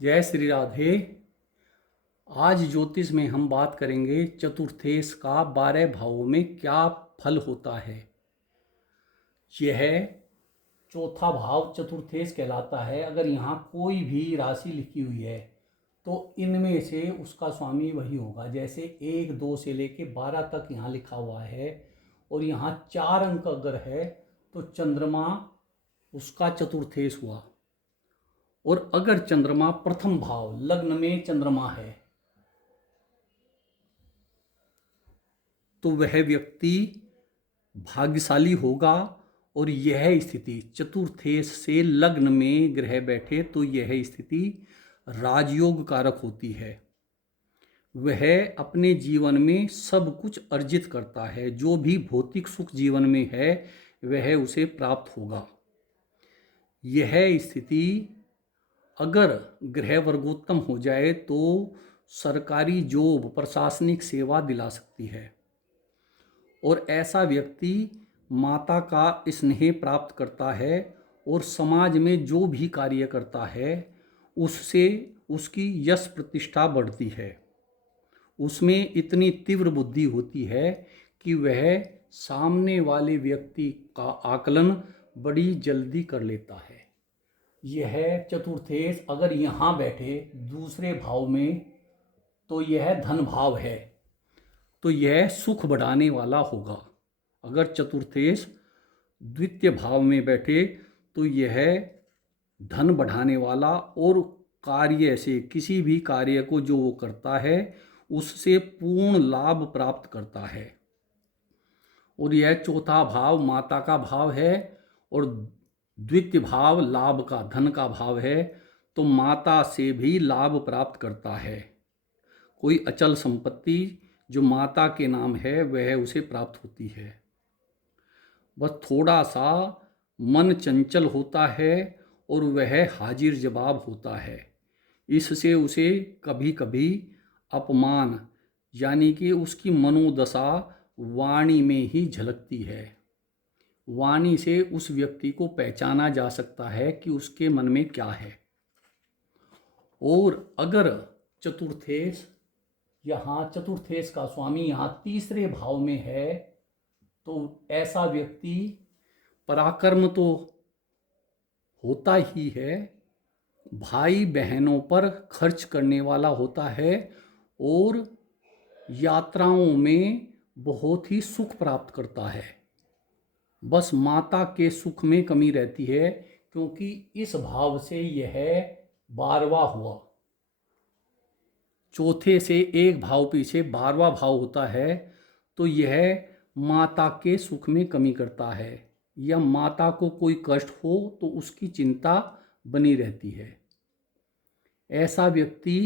जय श्री राधे। आज ज्योतिष में हम बात करेंगे चतुर्थेश का 12 भावों में क्या फल होता है। यह चौथा भाव चतुर्थेश कहलाता है। अगर यहाँ कोई भी राशि लिखी हुई है तो इनमें से उसका स्वामी वही होगा। जैसे 1 2 से लेके 12 तक यहाँ लिखा हुआ है और यहाँ 4 अंक अगर है तो चंद्रमा उसका चतुर्थेश हुआ। और अगर चंद्रमा प्रथम भाव लग्न में चंद्रमा है तो वह व्यक्ति भाग्यशाली होगा। और यह स्थिति चतुर्थेश से लग्न में ग्रह बैठे तो यह स्थिति राजयोग कारक होती है। वह अपने जीवन में सब कुछ अर्जित करता है। जो भी भौतिक सुख जीवन में है वह उसे प्राप्त होगा। यह स्थिति अगर ग्रह वर्गोत्तम हो जाए तो सरकारी जॉब प्रशासनिक सेवा दिला सकती है। और ऐसा व्यक्ति माता का स्नेह प्राप्त करता है और समाज में जो भी कार्य करता है उससे उसकी यश प्रतिष्ठा बढ़ती है। उसमें इतनी तीव्र बुद्धि होती है कि वह सामने वाले व्यक्ति का आकलन बड़ी जल्दी कर लेता है। यह चतुर्थेश अगर यहाँ बैठे दूसरे भाव में तो यह धन भाव है, तो यह सुख बढ़ाने वाला होगा। अगर चतुर्थेश द्वितीय भाव में बैठे तो यह धन बढ़ाने वाला और कार्य से किसी भी कार्य को जो वो करता है उससे पूर्ण लाभ प्राप्त करता है। और यह चौथा भाव माता का भाव है और द्वितीय भाव लाभ का धन का भाव है, तो माता से भी लाभ प्राप्त करता है। कोई अचल संपत्ति जो माता के नाम है वह उसे प्राप्त होती है। बस थोड़ा सा मन चंचल होता है और वह हाजिर जवाब होता है। इससे उसे कभी कभी अपमान यानी कि उसकी मनोदशा वाणी में ही झलकती है। वाणी से उस व्यक्ति को पहचाना जा सकता है कि उसके मन में क्या है। और अगर चतुर्थेश चतुर्थेश का स्वामी यहाँ तीसरे भाव में है तो ऐसा व्यक्ति पराक्रम तो होता ही है, भाई बहनों पर खर्च करने वाला होता है और यात्राओं में बहुत ही सुख प्राप्त करता है। बस माता के सुख में कमी रहती है क्योंकि इस भाव से यह 12वां हुआ। चौथे से एक भाव पीछे 12वां भाव होता है तो यह माता के सुख में कमी करता है या माता को कोई कष्ट हो तो उसकी चिंता बनी रहती है। ऐसा व्यक्ति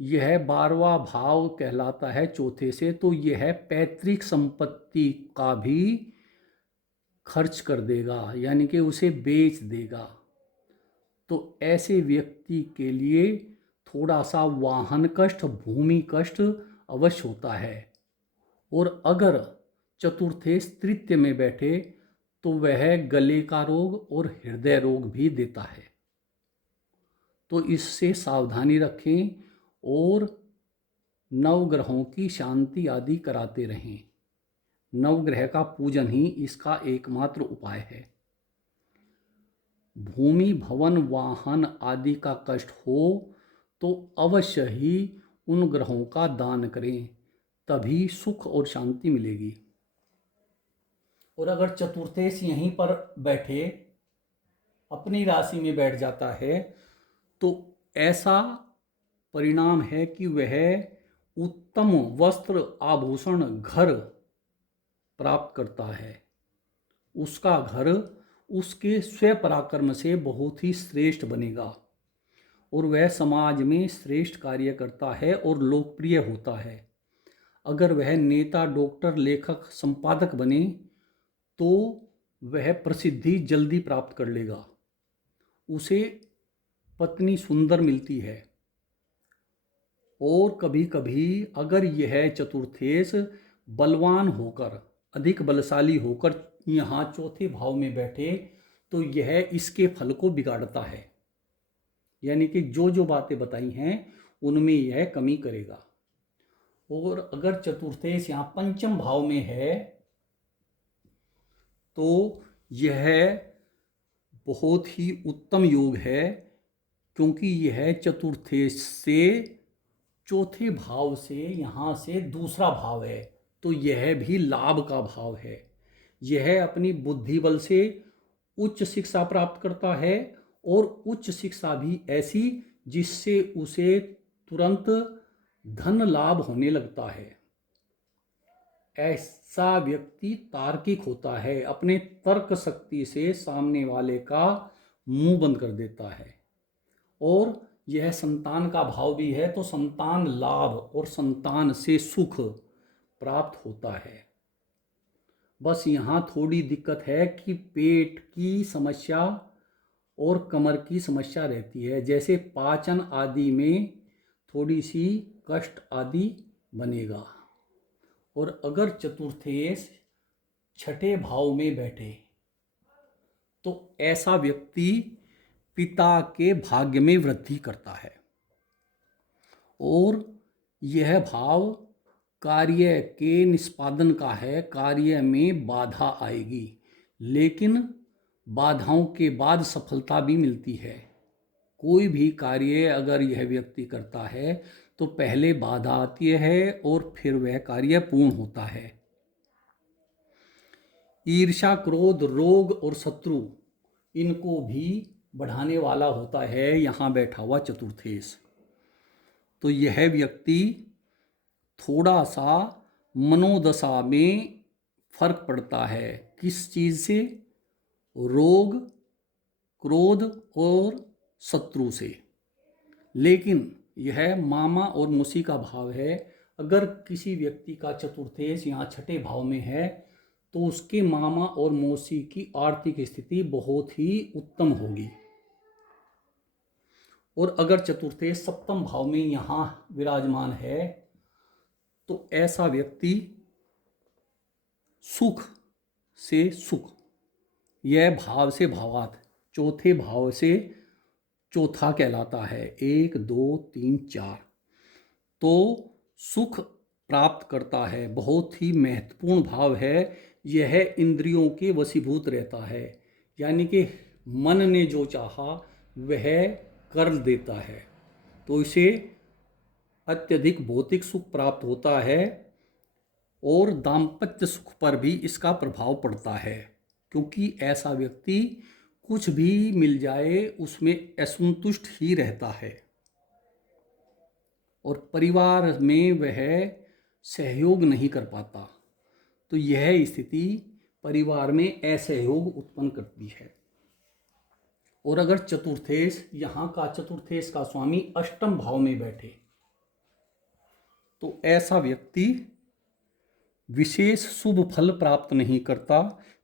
यह 12वां भाव कहलाता है चौथे से, तो यह पैतृक संपत्ति का भी खर्च कर देगा यानी कि उसे बेच देगा। तो ऐसे व्यक्ति के लिए थोड़ा सा वाहन कष्ट भूमि कष्ट अवश्य होता है। और अगर चतुर्थेश तृतीय में बैठे तो वह गले का रोग और हृदय रोग भी देता है। तो इससे सावधानी रखें और नवग्रहों की शांति आदि कराते रहें। नवग्रह का पूजन ही इसका एकमात्र उपाय है। भूमि भवन वाहन आदि का कष्ट हो तो अवश्य ही उन ग्रहों का दान करें, तभी सुख और शांति मिलेगी। और अगर चतुर्थेश यहीं पर बैठे अपनी राशि में बैठ जाता है तो ऐसा परिणाम है कि वह उत्तम वस्त्र आभूषण घर प्राप्त करता है। उसका घर उसके स्व पराक्रम से बहुत ही श्रेष्ठ बनेगा और वह समाज में श्रेष्ठ कार्य करता है और लोकप्रिय होता है। अगर वह नेता डॉक्टर लेखक संपादक बने तो वह प्रसिद्धि जल्दी प्राप्त कर लेगा। उसे पत्नी सुंदर मिलती है। और कभी कभी अगर यह चतुर्थेश बलवान होकर अधिक बलशाली होकर यहाँ चौथे भाव में बैठे तो यह इसके फल को बिगाड़ता है। यानी कि जो जो बातें बताई हैं उनमें यह कमी करेगा। और अगर चतुर्थेश यहाँ पंचम भाव में है तो यह बहुत ही उत्तम योग है, क्योंकि यह चतुर्थेश से चौथे भाव से यहाँ से दूसरा भाव है, तो यह भी लाभ का भाव है। यह अपनी बुद्धि बल से उच्च शिक्षा प्राप्त करता है, और उच्च शिक्षा भी ऐसी जिससे उसे तुरंत धन लाभ होने लगता है। ऐसा व्यक्ति तार्किक होता है, अपने तर्क शक्ति से सामने वाले का मुंह बंद कर देता है। और यह संतान का भाव भी है, तो संतान लाभ और संतान से सुख प्राप्त होता है। बस यहाँ थोड़ी दिक्कत है कि पेट की समस्या और कमर की समस्या रहती है, जैसे पाचन आदि में थोड़ी सी कष्ट आदि बनेगा। और अगर चतुर्थेश छठे भाव में बैठे तो ऐसा व्यक्ति पिता के भाग्य में वृद्धि करता है, और यह भाव कार्य के निष्पादन का है। कार्य में बाधा आएगी, लेकिन बाधाओं के बाद सफलता भी मिलती है। कोई भी कार्य अगर यह व्यक्ति करता है तो पहले बाधा आती है और फिर वह कार्य पूर्ण होता है। ईर्ष्या, क्रोध, रोग और शत्रु, इनको भी बढ़ाने वाला होता है यहाँ बैठा हुआ चतुर्थेश। तो यह व्यक्ति थोड़ा सा मनोदशा में फर्क पड़ता है। किस चीज़ से? रोग, क्रोध और शत्रु से। लेकिन यह मामा और मौसी का भाव है। अगर किसी व्यक्ति का चतुर्थेश यहाँ छठे भाव में है तो उसके मामा और मौसी की आर्थिक स्थिति बहुत ही उत्तम होगी। और अगर चतुर्थेश सप्तम भाव में यहाँ विराजमान है तो ऐसा व्यक्ति सुख से सुख, यह भाव से भावात चौथे भाव से चौथा कहलाता है। 1 2 3 4, तो सुख प्राप्त करता है। बहुत ही महत्वपूर्ण भाव है। यह इंद्रियों के वशीभूत रहता है, यानी कि मन ने जो चाहा वह कर देता है, तो इसे अत्यधिक भौतिक सुख प्राप्त होता है। और दाम्पत्य सुख पर भी इसका प्रभाव पड़ता है, क्योंकि ऐसा व्यक्ति कुछ भी मिल जाए उसमें असंतुष्ट ही रहता है, और परिवार में वह सहयोग नहीं कर पाता। तो यह स्थिति परिवार में असहयोग उत्पन्न करती है। और अगर चतुर्थेश, यहाँ का चतुर्थेश का स्वामी अष्टम भाव में बैठे तो ऐसा व्यक्ति विशेष शुभ फल प्राप्त नहीं करता,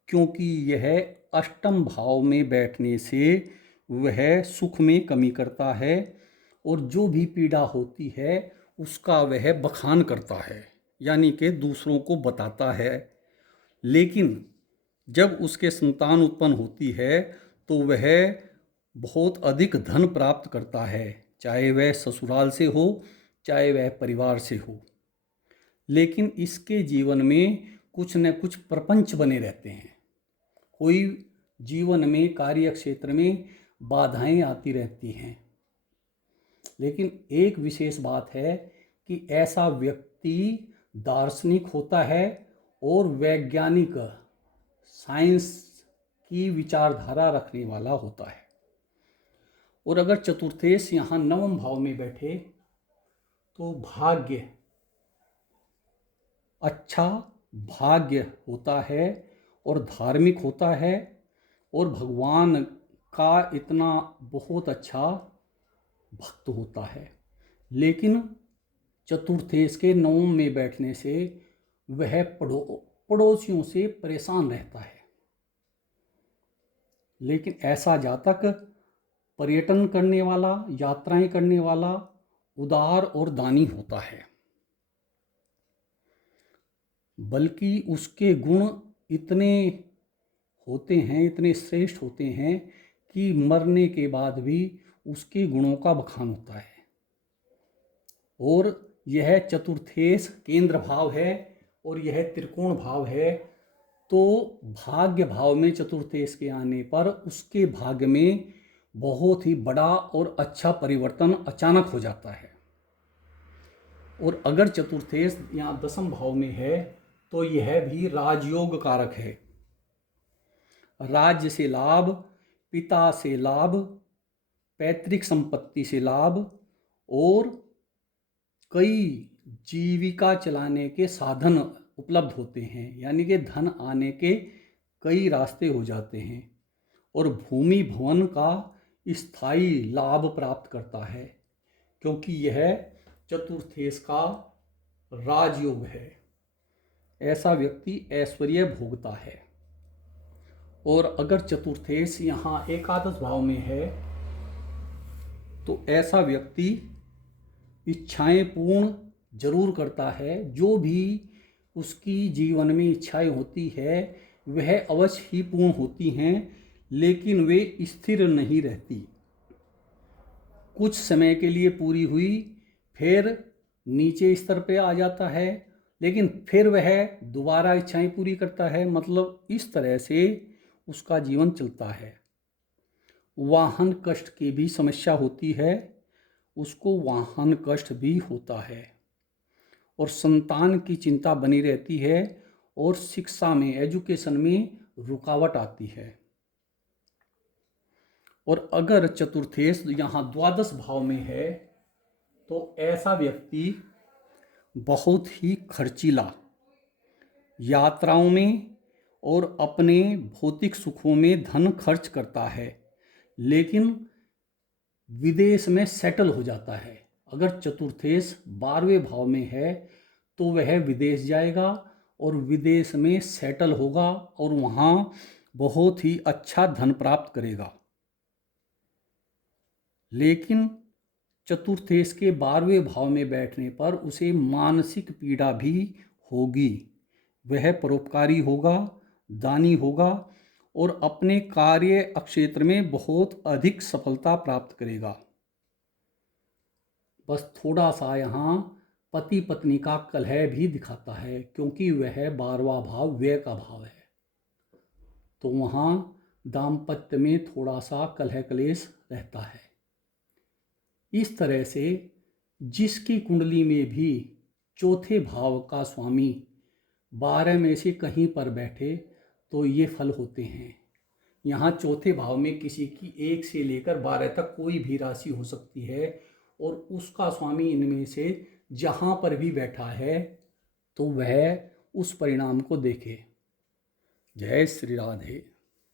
क्योंकि यह अष्टम भाव में बैठने से वह सुख में कमी करता है, और जो भी पीड़ा होती है उसका वह बखान करता है, यानी कि दूसरों को बताता है। लेकिन जब उसके संतान उत्पन्न होती है तो वह बहुत अधिक धन प्राप्त करता है, चाहे वह ससुराल से हो चाहे वह परिवार से हो। लेकिन इसके जीवन में कुछ न कुछ प्रपंच बने रहते हैं। कोई जीवन में कार्य क्षेत्र में बाधाएं आती रहती हैं। लेकिन एक विशेष बात है कि ऐसा व्यक्ति दार्शनिक होता है और वैज्ञानिक साइंस की विचारधारा रखने वाला होता है। और अगर चतुर्थेश यहाँ नवम भाव में बैठे तो भाग्य, अच्छा भाग्य होता है और धार्मिक होता है, और भगवान का इतना बहुत अच्छा भक्त होता है। लेकिन चतुर्थेश के नवम में बैठने से वह पड़ोसियों से परेशान रहता है। लेकिन ऐसा जातक पर्यटन करने वाला, यात्राएं करने वाला, उदार और दानी होता है, बल्कि उसके गुण इतने होते हैं, इतने श्रेष्ठ होते हैं कि मरने के बाद भी उसके गुणों का बखान होता है। और यह चतुर्थेश केंद्र भाव है और यह त्रिकोण भाव है। तो भाग्य भाव में चतुर्थेश के आने पर उसके भाग्य में बहुत ही बड़ा और अच्छा परिवर्तन अचानक हो जाता है। और अगर चतुर्थेश यहाँ दशम भाव में है तो यह भी राजयोग कारक है। राज्य से लाभ, पिता से लाभ, पैतृक संपत्ति से लाभ और कई जीविका चलाने के साधन उपलब्ध होते हैं, यानी कि धन आने के कई रास्ते हो जाते हैं। और भूमि भवन का स्थायी लाभ प्राप्त करता है, क्योंकि यह चतुर्थेश का राजयोग है। ऐसा व्यक्ति ऐश्वर्य भोगता है। और अगर चतुर्थेश यहाँ एकादश भाव में है तो ऐसा व्यक्ति इच्छाएं पूर्ण जरूर करता है। जो भी उसकी जीवन में इच्छाएं होती है वह अवश्य ही पूर्ण होती हैं, लेकिन वे स्थिर नहीं रहती। कुछ समय के लिए पूरी हुई, फिर नीचे स्तर पे आ जाता है, लेकिन फिर वह दोबारा इच्छाएं पूरी करता है। मतलब इस तरह से उसका जीवन चलता है। वाहन कष्ट की भी समस्या होती है, उसको वाहन कष्ट भी होता है। और संतान की चिंता बनी रहती है और शिक्षा में, एजुकेशन में रुकावट आती है। और अगर चतुर्थेश यहाँ द्वादश भाव में है तो ऐसा व्यक्ति बहुत ही खर्चीला, यात्राओं में और अपने भौतिक सुखों में धन खर्च करता है, लेकिन विदेश में सेटल हो जाता है। अगर चतुर्थेश 12वें भाव में है तो वह विदेश जाएगा और विदेश में सेटल होगा और वहाँ बहुत ही अच्छा धन प्राप्त करेगा। लेकिन चतुर्थेश के 12वें भाव में बैठने पर उसे मानसिक पीड़ा भी होगी। वह परोपकारी होगा, दानी होगा और अपने कार्य क्षेत्र में बहुत अधिक सफलता प्राप्त करेगा। बस थोड़ा सा यहाँ पति पत्नी का कलह भी दिखाता है, क्योंकि वह 12वां भाव व्यय का भाव है। तो वहाँ दाम्पत्य में थोड़ा सा कलह क्लेश रहता है। इस तरह से जिसकी कुंडली में भी चौथे भाव का स्वामी 12 में से कहीं पर बैठे तो ये फल होते हैं। यहाँ चौथे भाव में किसी की 1 से लेकर 12 तक कोई भी राशि हो सकती है और उसका स्वामी इनमें से जहाँ पर भी बैठा है तो वह उस परिणाम को देखे। जय श्री राधे।